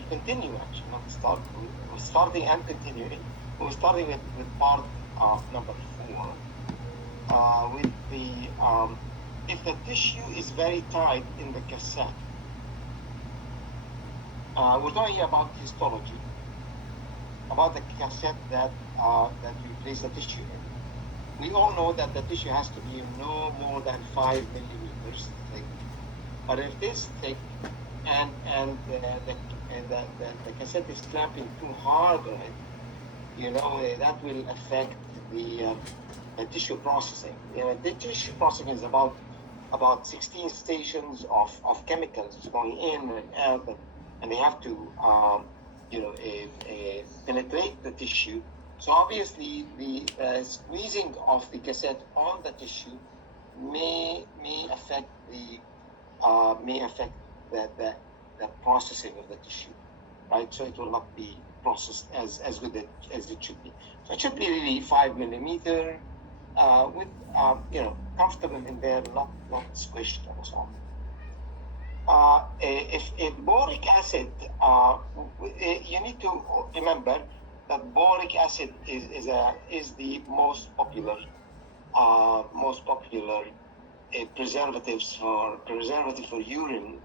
will continue actually, not start. We're starting and continuing. We're starting with part number 4 with the if the tissue is very tight in the cassette. We're talking about histology, about the cassette that you place the tissue in. We all know that the tissue has to be no more than 5 millimeters thick. But if this thick and the cassette is clamping too hard on it, that will affect the tissue processing. The tissue processing is about 16 stations of chemicals going in and out, and they have to penetrate the tissue. So obviously the squeezing of the cassette on the tissue may affect the processing of the tissue, right? So it will not be processed as good as it should be. So it should be really 5 millimeter with comfortable in there, not squished and so on. If boric acid, you need to remember that boric acid is the most popular preservative for urine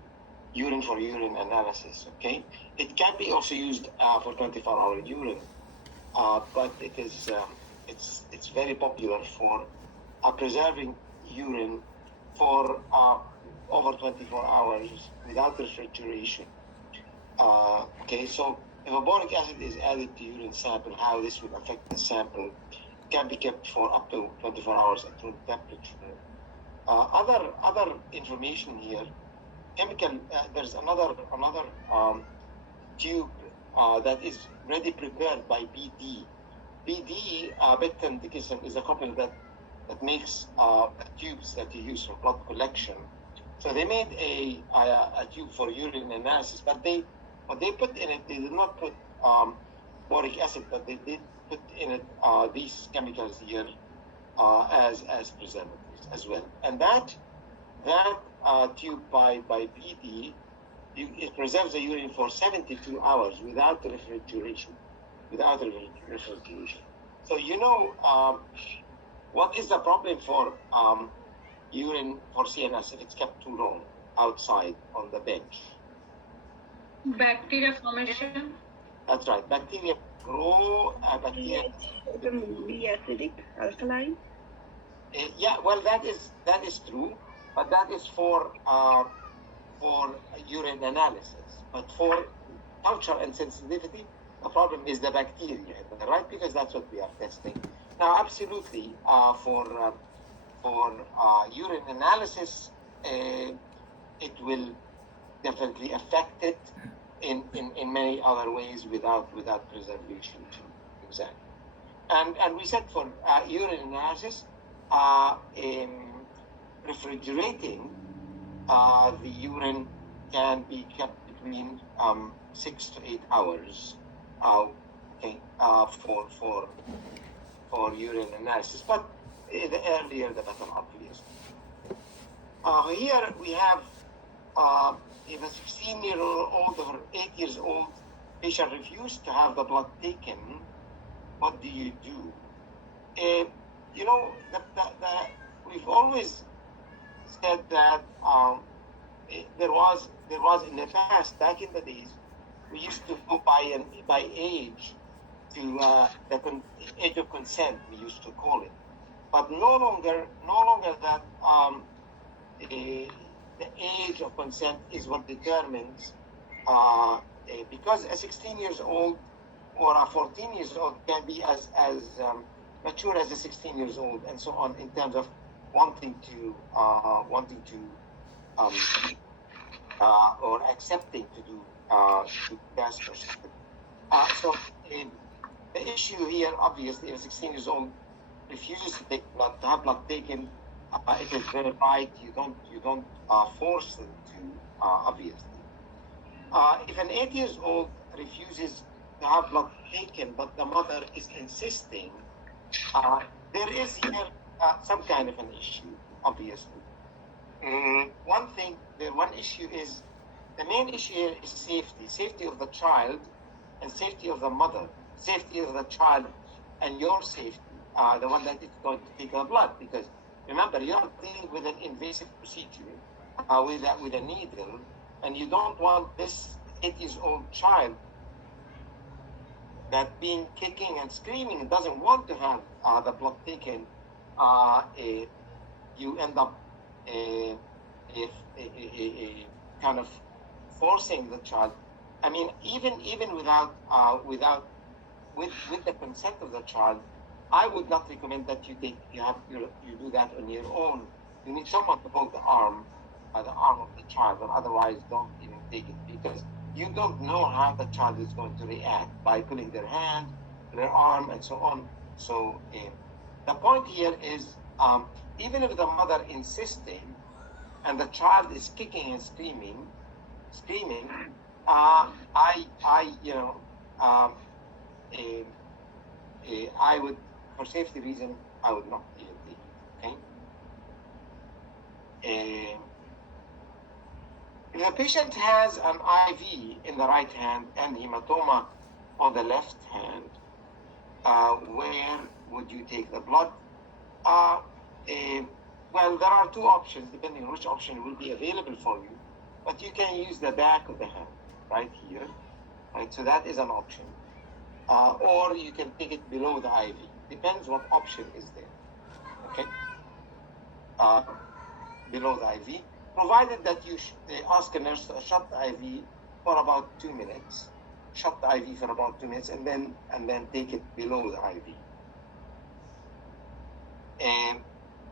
analysis. Okay, it can be also used for 24-hour urine, but it's very popular for preserving urine for over 24 hours without refrigeration. Okay, so if a boric acid is added to urine sample, how this will affect the sample can be kept for up to 24 hours at room temperature. Other information here, chemical. There's another tube that is ready prepared by BD. BD, Becton Dickinson, is a company that makes tubes that you use for blood collection. So they made a tube for urine analysis, but what they put in it, they did not put boric acid, but they did put in it these chemicals here as preservatives as well. And that tube by BD, it preserves the urine for 72 hours without refrigeration. So what is the problem for urine for CNS if it's kept too long outside on the bench? Bacteria formation. That's right. Bacteria grow. Bacteria. It can be acidic, alkaline. Yeah, well, that is true, but that is for urine analysis. But for culture and sensitivity, the problem is the bacteria, right? Because that's what we are testing. Now, absolutely, for urine analysis, it will definitely affect it in many other ways without preservation too. Exactly. And we said for urine analysis, refrigerating the urine can be kept between 6 to 8 hours. For urine analysis, but the earlier the better, obviously. Here we have if a 16-year-old or 8 years old patient refused to have the blood taken, what do you do? We've always said that there was in the past, back in the days, we used to go by age to the age of consent, we used to call it, but no longer that the age of consent is what determines because a 16 years old or a 14 years old can be as mature as a 16 years old and so on in terms of wanting to or accepting to do test or something. So the issue here, obviously, if a 16 years old refuses to take blood, to have blood taken, it is very right. You don't force them to, obviously. If an 8 years old refuses to have blood taken, but the mother is insisting, there is here some kind of an issue, obviously. One issue is The main issue here is safety of the child and safety of the mother, safety of the child and your safety, the one that is going to take the blood. Because remember, you are dealing with an invasive procedure with a needle, and you don't want this 8-year-old child that being kicking and screaming and doesn't want to have the blood taken. You end up kind of forcing the child. I mean, even with the consent of the child, I would not recommend that you do that on your own. You need someone to hold the arm of the child, or otherwise don't even take it, because you don't know how the child is going to react by pulling their hand, their arm, and so on. So the point here is, even if the mother insisting and the child is kicking and screaming, I would, for safety reason, I would not take it. Okay. If the patient has an IV in the right hand and hematoma on the left hand, where would you take the blood? Well, there are two options, depending on which option will be available for you. But you can use the back of the hand, right here. Right, so that is an option. Or you can take it below the IV. Depends what option is there. Okay. Below the IV, provided that you ask a nurse to shut the IV for about 2 minutes. Shut the IV for about 2 minutes, and then take it below the IV. And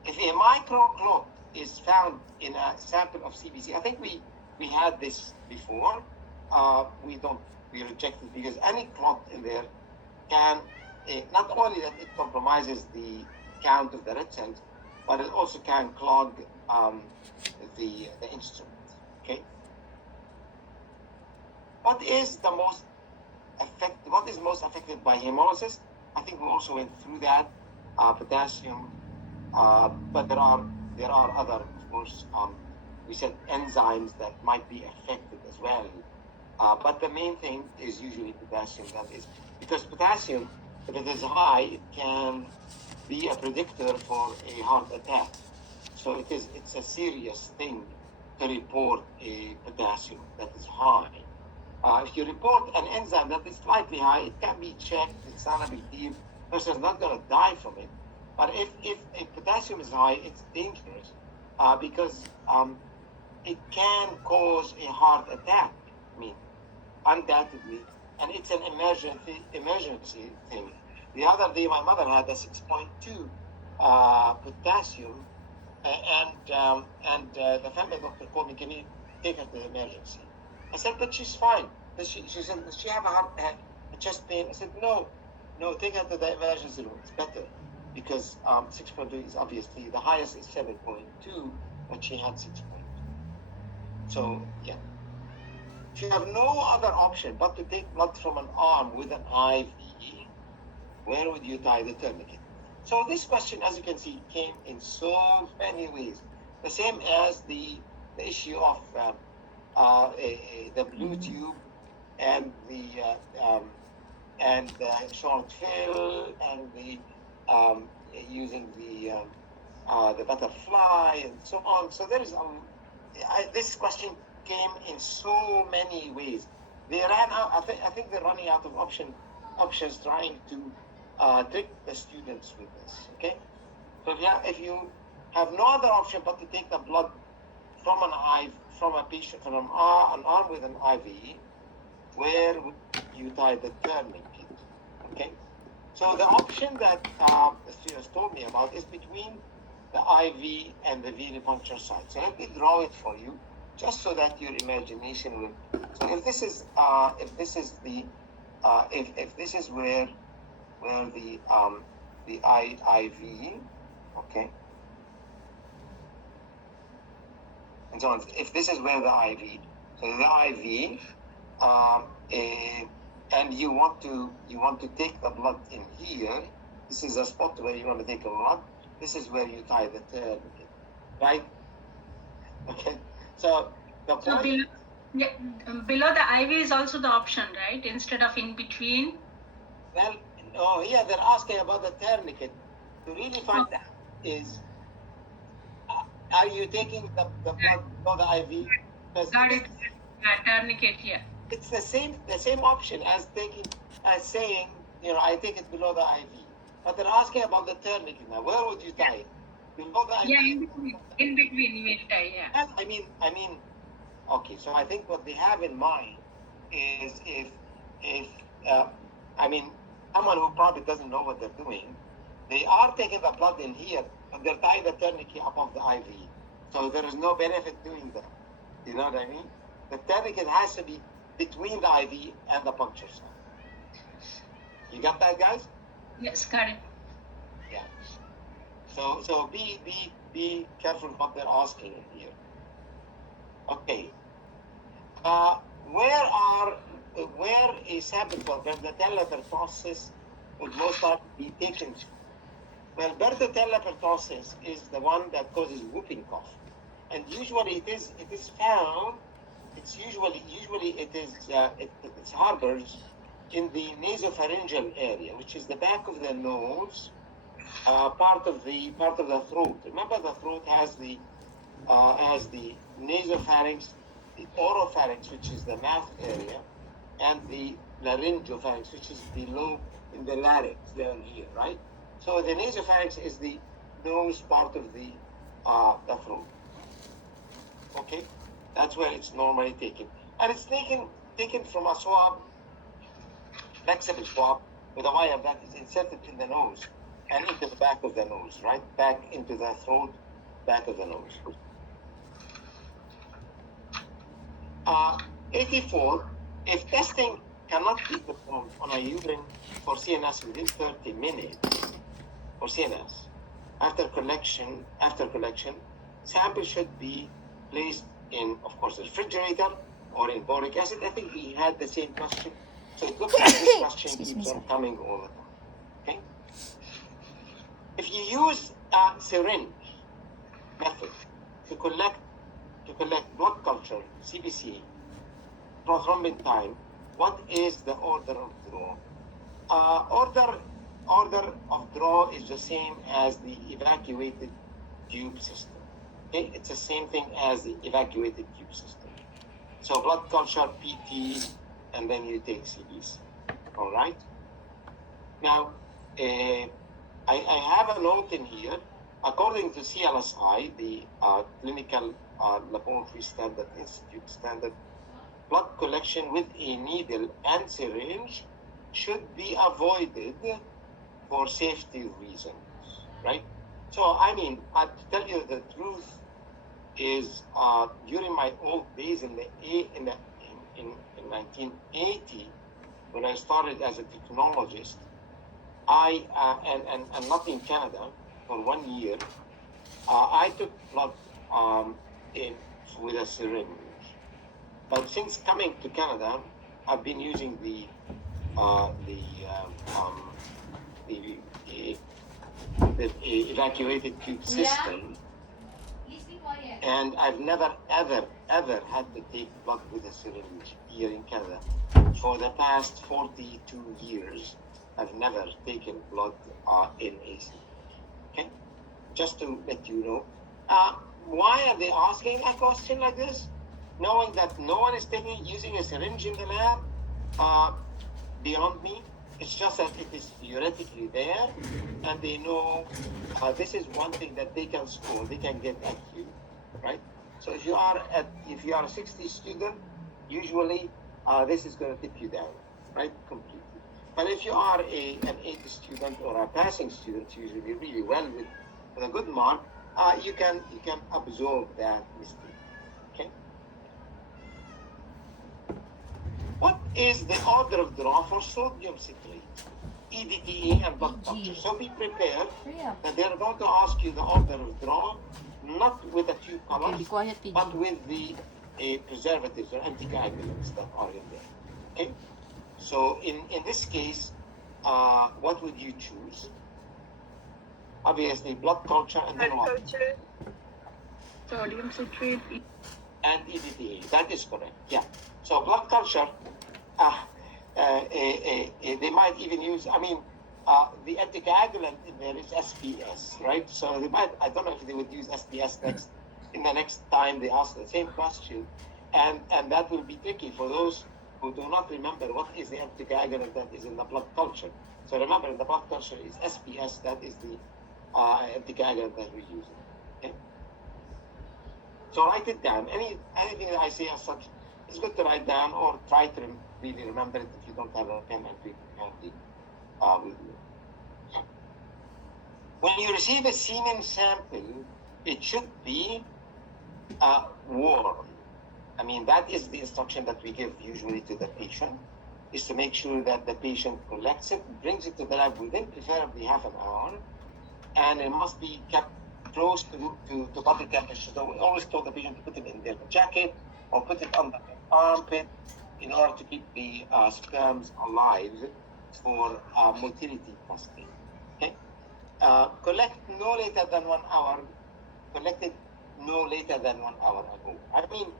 if a microclot is found in a sample of CBC, I think we had this before. We reject it because any clot in there can not only that it compromises the count of the red cells, but it also can clog the instrument. Okay. What is most affected by hemolysis? I think we also went through that. Potassium, but there are other, of course. We said enzymes that might be affected as well. But the main thing is usually potassium. That is because potassium, if it is high, it can be a predictor for a heart attack. So it's a serious thing to report a potassium that is high. If you report an enzyme that is slightly high, it can be checked. It's not a big deal. The person is not going to die from it. But if a potassium is high, it's dangerous because it can cause a heart attack. I mean, undoubtedly, and it's an emergency thing. The other day, my mother had a 6.2 potassium, and the family doctor called me, "Can you take her to the emergency?" I said, "But she's fine." She said, "Does she have a chest pain?" I said, "No, take her to the emergency room. It's better." Because 6.2 is obviously, the highest is 7.2, but she had 6.2. So, yeah. If you have no other option but to take blood from an arm with an IV, where would you tie the tourniquet? So this question, as you can see, came in so many ways. The same as the issue of the blue tube and the short fill and the using the butterfly and so on. So there is this question came in so many ways. They ran out. I think they're running out of options trying to trick the students with this. Okay, so if you have no other option but to take the blood from an arm with an IV, where would you tie the tourniquet? Okay. So the option that the students told me about is between the IV and the venipuncture site. So let me draw it for you, just so that your imagination will. So if this is where the IV, okay, and so on. If this is where the IV, so the IV, and you want to take the blood in here. This is a spot where you want to take the blood. This is where you tie the tourniquet, right? Okay. So the point. Yeah, below the IV is also the option, right? Instead of in between. Well, no, here they're asking about the tourniquet. To really find out is, are you taking the blood below the IV? Because Got it. Tourniquet here. it's the same option as saying, I take it below the IV. But they're asking about the tourniquet now. Where would you tie it? Below the IV? Yeah, in between. In between, you will tie. Yeah. Well, I mean, okay. So I think what they have in mind is if someone who probably doesn't know what they're doing, they are taking the blood in here, but they're tying the tourniquet above the IV. So there is no benefit doing that. You know what I mean? The tourniquet has to be between the IV and the puncture site. You got that, guys? Yes, got it. Yeah. So be careful what they're asking here. Okay. Where a sample for Bordetella pertussis would most likely be taken to? Well, Bordetella pertussis is the one that causes whooping cough, and usually it is found. It's usually it's harbors in the nasopharyngeal area, which is the back of the nose, part of the throat. Remember, the throat has the nasopharynx, the oropharynx, which is the mouth area, and the laryngopharynx, which is below in the larynx down here, right? So the nasopharynx is the nose part of the throat. Okay, that's where it's normally taken, and it's taken from a swab, flexible swab, with a wire that is inserted in the nose and into the back of the nose, right? Back into the throat, back of the nose. 84, if testing cannot be performed on a urine for CNS within 30 minutes for CNS, after collection, sample should be placed in, of course, the refrigerator or in boric acid. I think we had the same question. So it looks like this question keeps on coming all the time. Okay? If you use a syringe method to collect blood culture, CBC, prothrombin time, what is the order of draw? Order of draw is the same as the evacuated tube system. Okay, it's the same thing as the evacuated tube system. So blood culture, PT, and then you take CBC. All right. Now, I have a note in here. According to CLSI, the Clinical Laboratory Standard Institute standard, blood collection with a needle and syringe should be avoided for safety reasons, right? So, I mean, to tell you the truth is, during my old days in 1980, when I started as a technologist, and not in Canada for 1 year, I took blood with a syringe. But since coming to Canada, I've been using the evacuated tube system, and I've never ever had to take blood with a syringe here in Canada. For the past 42 years, I've never taken blood in AC. Okay, just to let you know. Why are they asking a question like this, knowing that no one is using a syringe in the lab? Beyond me, it's just that it is theoretically there, and they know this is one thing that they can score. They can get at you, right? So if you are a 60 student, usually this is going to tip you down, right? Completely. But if you are an 80 student or a passing student, usually really well with a good mark, you can absorb that mistake. Okay. What is the order of draw for sodium citrate, EDTA, and blood culture? So be prepared that they're going to ask you the order of draw, not with the tube colors, but with the preservatives or anticoagulants that are in there. Okay. So in this case, what would you choose? Obviously, blood culture and then what? Culture, sodium citrate, and EDTA. That is correct. Yeah. So blood culture, they might even use. I mean, the anticoagulant in there is SPS, right? So they might. I don't know if they would use SPS next in the next time they ask the same question, and that will be tricky for those who do not remember what is the anticoagulant that is in the blood culture. So remember, in the blood culture is SPS. That is the anticoagulant that we're using. Okay? So write it down. Anything that I say as such, it's good to write down or try to really remember it if you don't have a pen and paper handy with you. When you receive a semen sample, it should be warm. I mean, that is the instruction that we give usually to the patient, is to make sure that the patient collects it, brings it to the lab within preferably half an hour, and it must be kept close to body temperature. So we always told the patient to put it in their jacket or put it under their armpit in order to keep the sperms alive for motility testing. Okay? Collect no later than 1 hour. Collected no later than 1 hour ago. I mean,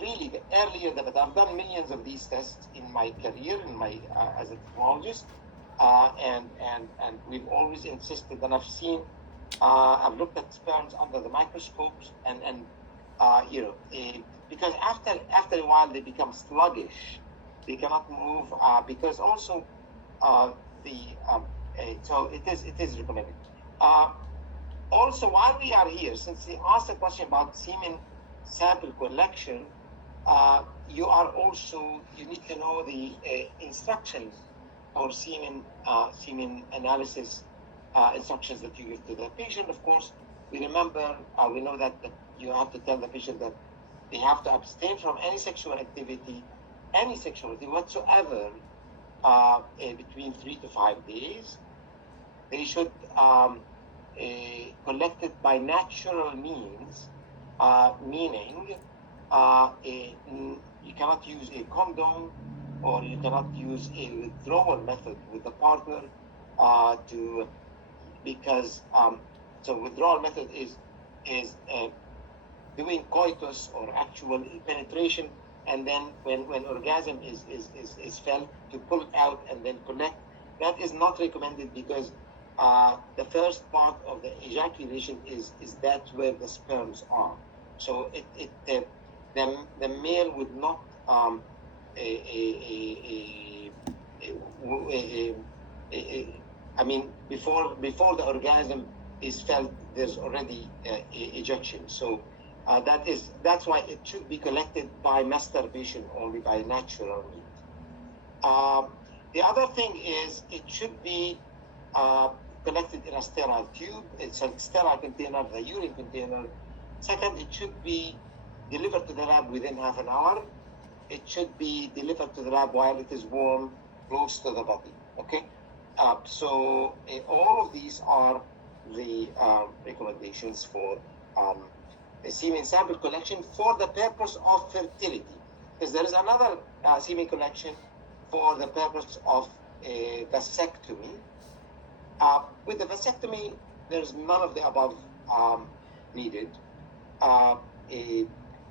really, the earlier the better. I've done millions of these tests in my career, as a technologist, and we've always insisted. And I've seen, I've looked at sperms under the microscopes, and because after a while they become sluggish, they cannot move, because also so it is recommended. Also, while we are here, since they asked a question about semen sample collection, you need to know the instructions for semen analysis instructions that you give to the patient. Of course, we know that you have to tell the patient that they have to abstain from any sexual activity whatsoever between 3 to 5 days. They should collect it by natural means, meaning you cannot use a condom, or you cannot use a withdrawal method with the partner because withdrawal method is doing coitus or actual penetration, and then when orgasm is felt, to pull it out and then collect. That is not recommended because the first part of the ejaculation is that where the sperms are. So the male would not I mean, before the orgasm is felt, there's already ejection. So that's why it should be collected by masturbation only, by natural means. The other thing is it should be collected in a sterile tube. It's a sterile container, the urine container. Second, it should be delivered to the lab within half an hour. It should be delivered to the lab while it is warm, close to the body. Okay? So all of these are the recommendations for semen sample collection for the purpose of fertility. Because there is another semen collection for the purpose of vasectomy. With the vasectomy, there's none of the above needed,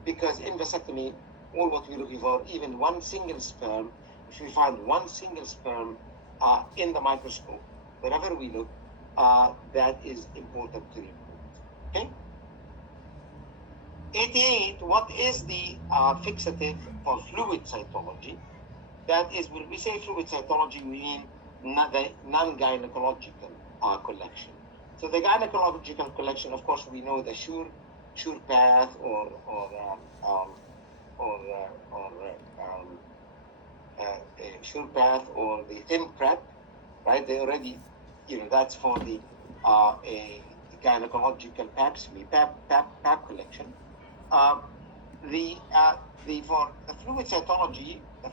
because in vasectomy, all what we're looking for, even one single sperm, if we find one single sperm in the microscope, wherever we look, that is important to remove. Okay? 88, what is the fixative for fluid cytology? That is, when we say fluid cytology, we mean the non-gynecological collection. So the gynecological collection, of course, we know the sure path or sure path or the thin prep, right? They already, that's for the gynecological paps, pap collection. For the fluid cytology, the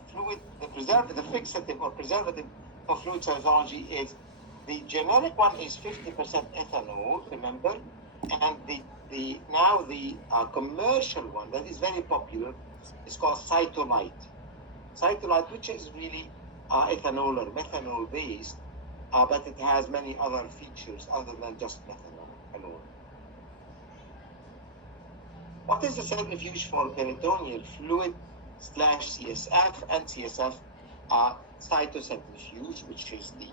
fixative or preservative for fluid cytology is, the generic one is 50% ethanol, remember, and the commercial one that is very popular is called Cytolite. Cytolite, which is really ethanol or methanol based, but it has many other features other than just methanol alone. What is the centrifuge for peritoneal fluid / CSF and CSF cytocentrifuge, which is the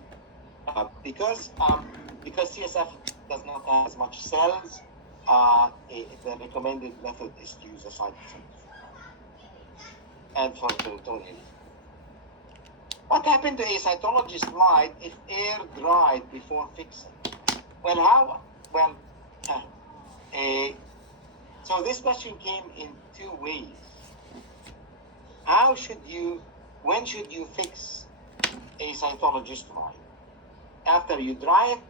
because CSF does not have as much cells, the recommended method is to use a cytocentrifuge. And for peritoneal. What happened to a cytology slide if air dried before fixing? Well, so this question came in two ways. When should you fix a cytology slide? After you dry it,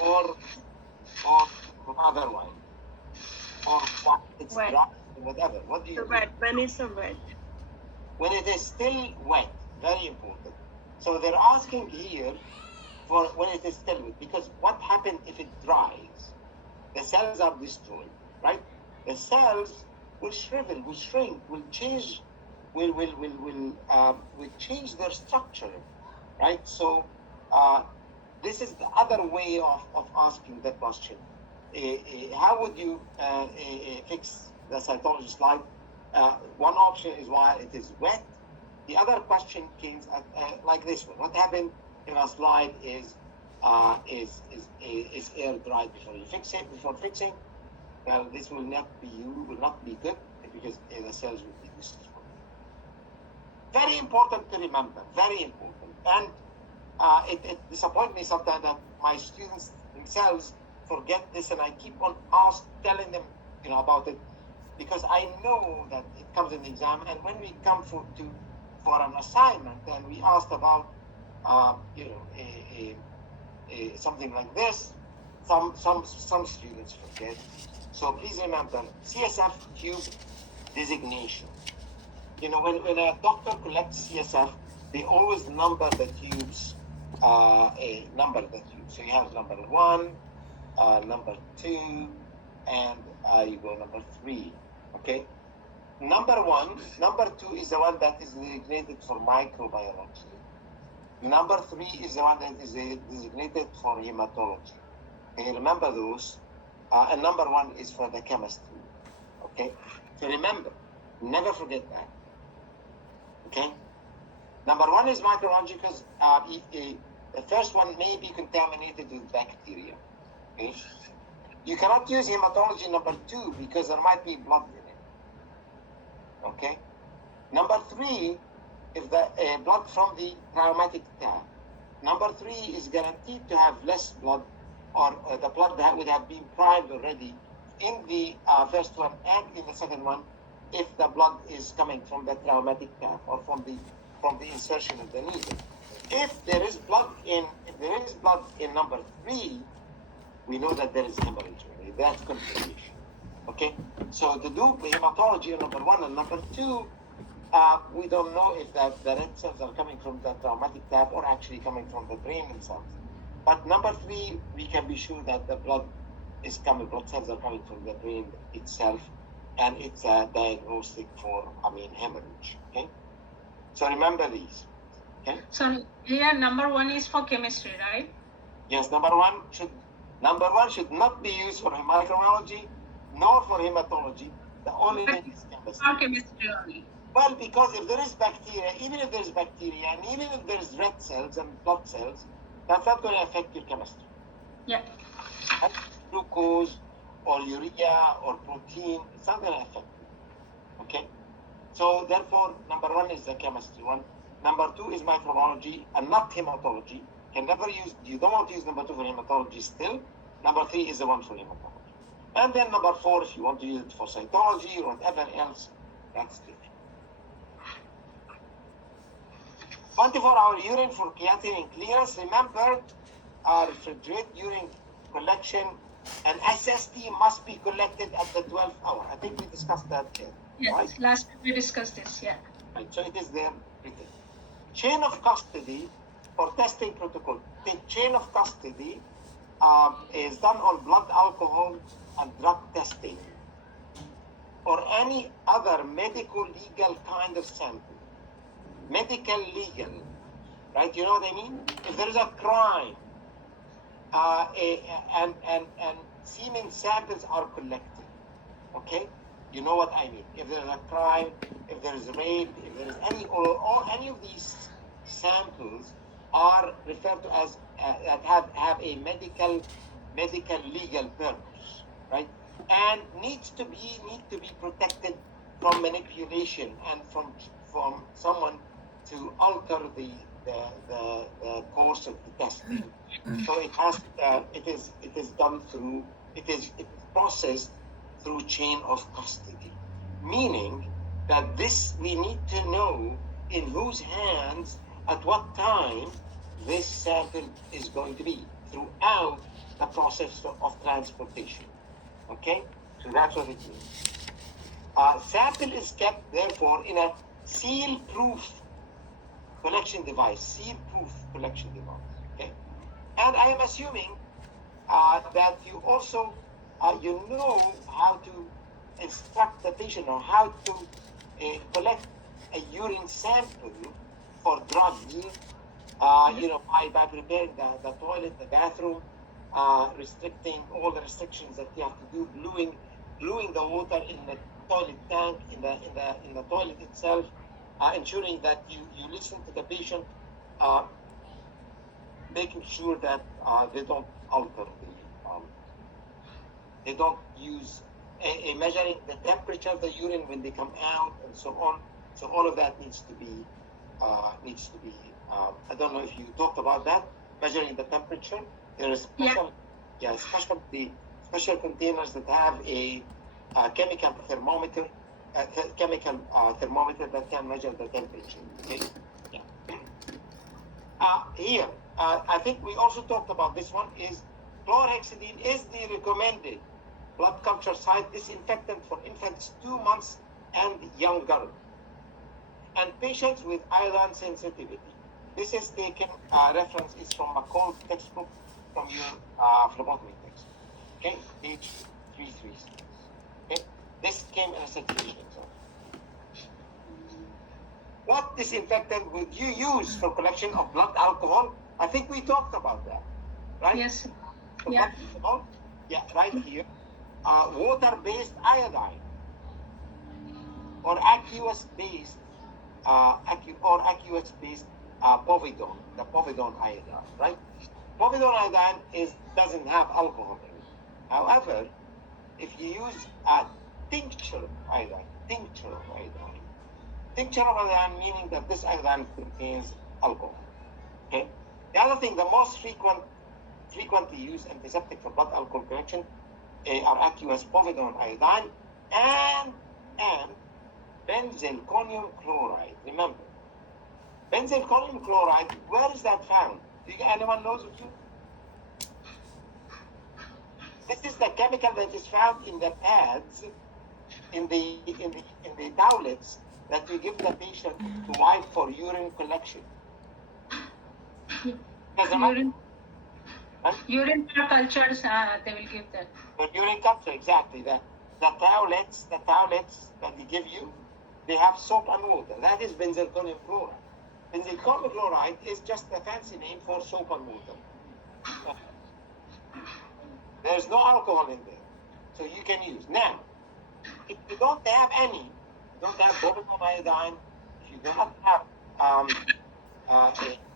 or otherwise, or what it's Wet. dry, whatever. What do you do? Wet. When it's a wet. When it is still wet, very important. So they're asking here for when it is still wet, because what happens if it dries? The cells are destroyed, right? The cells will shrivel, will shrink, will change, will change their structure, right? So this is the other way of asking that question. How would you fix the cytology slide? One option is while it is wet. The other question came like this one: what happened if a slide is air dried before you fix it? Before fixing, well, this will not be good because the cells will be destroyed. Very important to remember. Very important, and it disappoints me sometimes that my students themselves forget this, and I keep on telling them, about it, because I know that it comes in the exam, and when we come for an assignment and we asked about something like this, some students forget. So please remember CSF tube designation. When a doctor collects CSF, they always number the tubes. So you have number 1, number 2, and you go number 3. Okay. Number 2 is the one that is designated for microbiology. Number 3 is the one that is designated for hematology. Okay, remember those. And number 1 is for the chemistry. Okay. So remember, never forget that. Okay. Number 1 is microbiology because the first one may be contaminated with bacteria. Okay. You cannot use hematology number 2 because there might be blood in it. Okay. Number 3 is the blood from the traumatic tap. Number 3 is guaranteed to have less blood, or the blood that would have been primed already in the first one and in the second one, if the blood is coming from the traumatic tap or from the insertion of the needle. If there is blood in number 3, we know that there is hemorrhage. That's confirmation. Okay, so to do hematology on number 1 and number 2, we don't know if the red cells are coming from the traumatic tap or actually coming from the brain themselves. But number 3, we can be sure that the blood cells are coming from the brain itself, and it's a diagnostic for hemorrhage. Okay, so remember these. Okay. So here number 1 is for chemistry, right? Yes, number one should not be used for microbiology nor for hematology. The only thing is chemistry. For chemistry only. Well, because if there is bacteria, even if there's bacteria, and even if there's red cells and blood cells, that's not going to affect your chemistry. Yeah. Glucose or urea or protein, it's not going to affect you. Okay? So therefore, number 1 is the chemistry one. Number 2 is microbiology and not hematology. You don't want to use number 2 for hematology still. Number 3 is the one for hematology. And then number 4, if you want to use it for cytology or whatever else, that's different. 24-hour urine for creatinine clearance. Remember, refrigerate urine collection, and SST must be collected at the 12th hour. I think we discussed that here. Yes, right? last week we discussed this, yeah. Right, so it is there written. Chain of custody for testing protocol. The chain of custody is done on blood alcohol and drug testing, or any other medical legal kind of sample. Medical legal, right? You know what I mean? If there is a crime, and semen samples are collected, okay? You know what I mean? If there's a crime, if there is rape, if there is any or any of these samples are referred to as that have a medical legal purpose, right? And need to be protected from manipulation and from someone to alter the course of the testing. So it is done through it is processed through chain of custody, meaning that this we need to know in whose hands at what time this sample is going to be throughout the process of transportation. Okay, so that's what it means. Sample is kept therefore in a seal-proof collection device. Okay, and I am assuming that you also you know how to instruct the patient or how to collect a urine sample for drug use. You know, by preparing the toilet, the bathroom, restricting all the restrictions that you have to do, gluing the water in the toilet tank, in the toilet itself, ensuring that you listen to the patient, making sure that they don't alter they don't use measuring the temperature of the urine when they come out and so on. So all of that needs to be I don't know if you talked about that, measuring the temperature. There is special containers that have a chemical thermometer that can measure the temperature. Okay? Yeah. Here, I think we also talked about this one, is chlorhexidine is the recommended blood culture site disinfectant for infants 2 months and younger, and patients with iodine sensitivity. This is taken, reference is from McCall textbook from your phlebotomy text. Okay, page 336. Okay, this came in a certification exam. What disinfectant would you use for collection of blood alcohol? I think we talked about that, right? Yes. For Yeah. blood alcohol? Yeah, right here. Water-based iodine or aqueous-based povidone, the povidone iodine, right? Povidone iodine doesn't have alcohol in it. However, if you use a tincture of iodine, meaning that this iodine contains alcohol. Okay. The other thing, the most frequently used antiseptic for blood alcohol collection are aqueous povidone iodine and benzalkonium chloride. Remember, benzalkonium chloride, where is that found? Anyone knows of you? This is the chemical that is found in the pads, in the towelettes that we give the patient to wipe for urine collection. Urine cultures, they will give that. For urine culture, exactly. The towelettes that they give you, they have soap and water. That is benzalkonium chloride. Benzalkonium chloride is just a fancy name for soap and water. There's no alcohol in there, so you can use. Now, if you don't have povidone iodine, if you do not have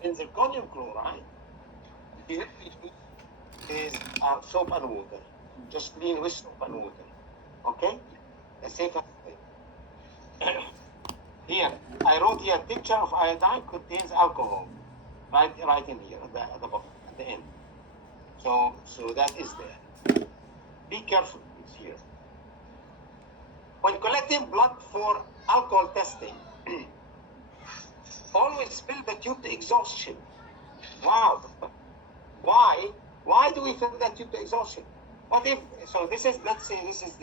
benzalkonium chloride, you is soap and water. Just clean with soap and water. Okay? The safest thing. Here, I wrote here, tincture of iodine contains alcohol. Right in here, at the bottom, at the end. So that is there. Be careful, it's here. When collecting blood for alcohol testing, always fill the tube to exhaustion. Wow. Why do we fill that tube to exhaustion? What if, so this is, let's say this is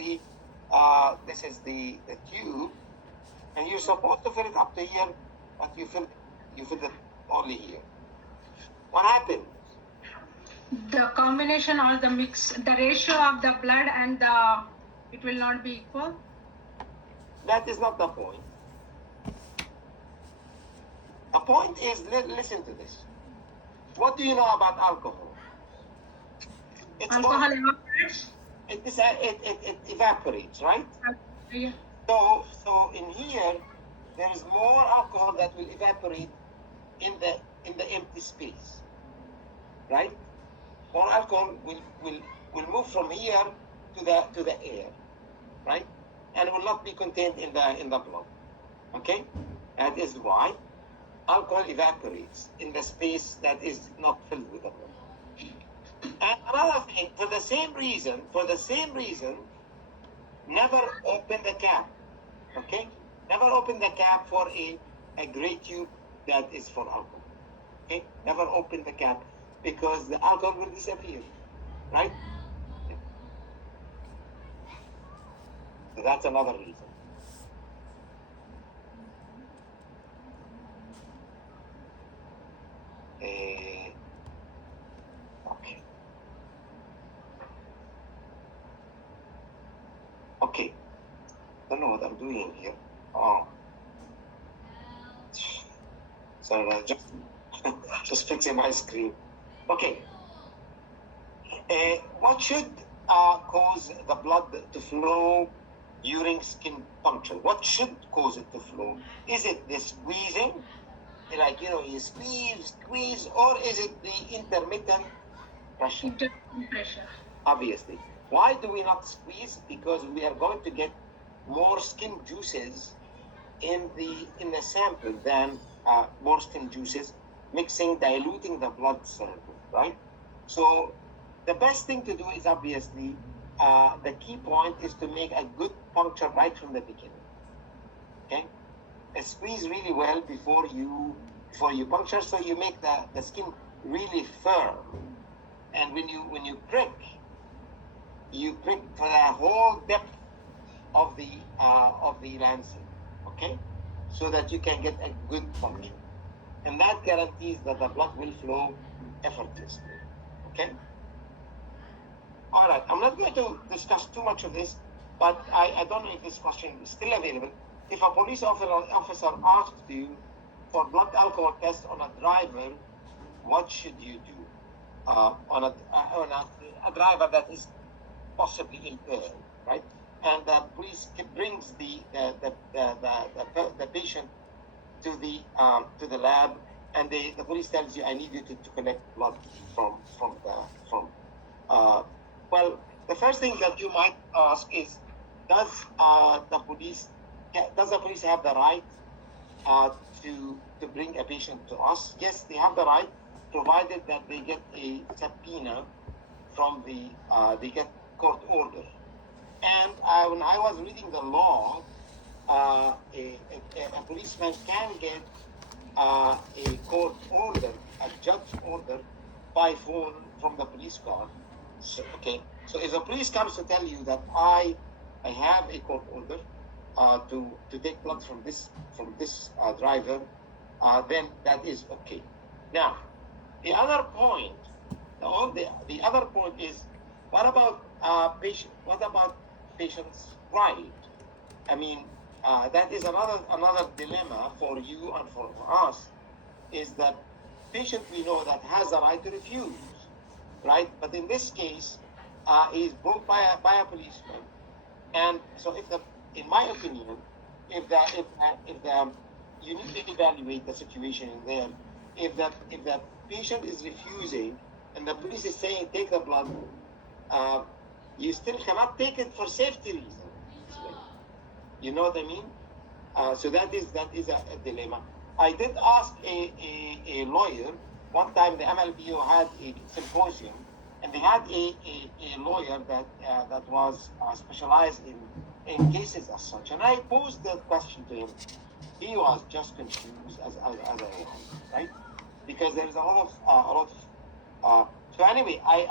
the tube, and you're supposed to fill it up to here, but you fill it only here. What happened? The combination or the mix, the ratio of the blood and it will not be equal? That is not the point. The point is, listen to this. What do you know about alcohol? Alcohol evaporates? It evaporates, right? Yeah. So in here, there is more alcohol that will evaporate in the empty space, right? More alcohol will move from here to the air, right? And will not be contained in the blood. Okay? That is why alcohol evaporates in the space that is not filled with the blood. And another thing, for the same reason, never open the cap. Okay? Never open the cap for a gray tube that is for alcohol. Okay? Never open the cap because the alcohol will disappear. Right? So that's another reason. Okay. Okay. Don't know what I'm doing here. Oh. So just fixing my screen. Okay. What should cause the blood to flow during skin puncture? What should cause it to flow? Is it the squeezing? Like, you squeeze, or is it the intermittent pressure? Intermittent pressure. Obviously. Why do we not squeeze? Because we are going to get more skin juices in the sample than more skin juices diluting the blood sample, right? So the best thing to do is obviously the key point is to make a good puncture right from the beginning. Okay, squeeze really well before you puncture, so you make the skin really firm. And when you prick for the whole depth of the lancet, okay, so that you can get a good puncture, and that guarantees that the blood will flow effortlessly. Okay. All right. I'm not going to discuss too much of this, but I don't know if this question is still available. If a police officer asked you for blood alcohol test on a driver, what should you do on a driver that is possibly impaired, right? And the police brings the patient to the lab, and the police tells you, I need you to collect blood from. Well, the first thing that you might ask is, does the police have the right to bring a patient to us? Yes, they have the right, provided that they get a subpoena from they get court order. And when I was reading the law, a policeman can get a court order, a judge order, by phone from the police car. So, okay. So if the police comes to tell you that I have a court order to take blood from this driver, then that is okay. Now, the other point is, what about patient's right? I mean, that is another dilemma for you and for us, is that patient we know that has the right to refuse, right? But in this case, he is brought by a policeman, and so in my opinion, if you need to evaluate the situation in there, if the patient is refusing and the police is saying take the blood, you still cannot take it for safety reasons. You know what I mean? So that is a dilemma. I did ask a lawyer one time. The MLBO had a symposium, and they had a lawyer that was specialized in cases as such. And I posed the question to him. He was just confused as I am, right? Because there is a lot of so anyway, I